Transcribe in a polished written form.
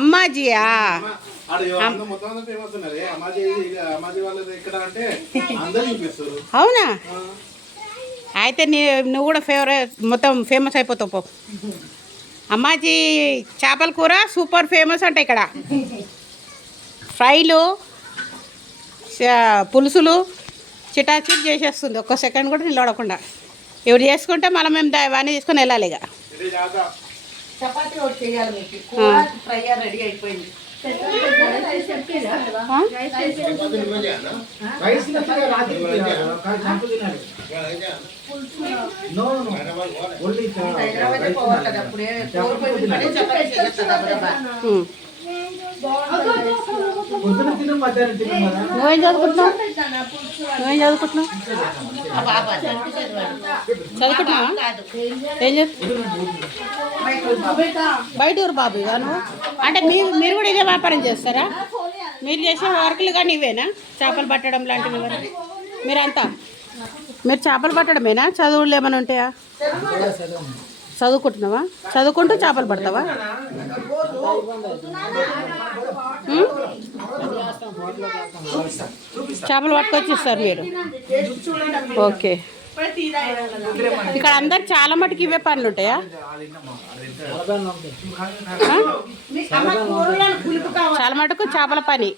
అమ్మాజీయా? అవునా? అయితే నువ్వు కూడా ఫేవరెట్, మొత్తం ఫేమస్ అయిపోతావు పో. అమ్మాజీ చేపల కూర సూపర్ ఫేమస్ అంట ఇక్కడ. ఫ్రైలు, పులుసులు చిటాచిట్ చేసేస్తుంది, ఒక్క సెకండ్ కూడా నిలబడకుండా. ఎవరు చేసుకుంటే మళ్ళీ మేము అవన్నీ తీసుకొని వెళ్ళాలి. ఇక చపాతీ ఒకటి చేయాలి మీకు. ఫ్రై రెడీ అయిపోయింది. నువ్వేం చదువుకుంటున్నావు? చదువుకుంటున్నావా? ఏం బయట ఊరు బాబు గాను అంటే మీరు కూడా ఇదే వ్యాపారం చేస్తారా? మీరు చేసే వర్కులు కానీ ఇవేనా? చేపలు పట్టడం లాంటివి మీరంతా మీరు చేపలు పట్టడమేనా? చదువులు ఏమైనా ఉంటాయా? చదువుకుంటున్నావా? చదువుకుంటూ చేపలు పడతావా? చేపలు పట్టుకొచ్చిస్తారు మీరు? ఓకే. ఇక్కడ అందరు చాలా మటుకు ఇవే పనులు ఉంటాయా? చాలా మటుకు చేపల పని.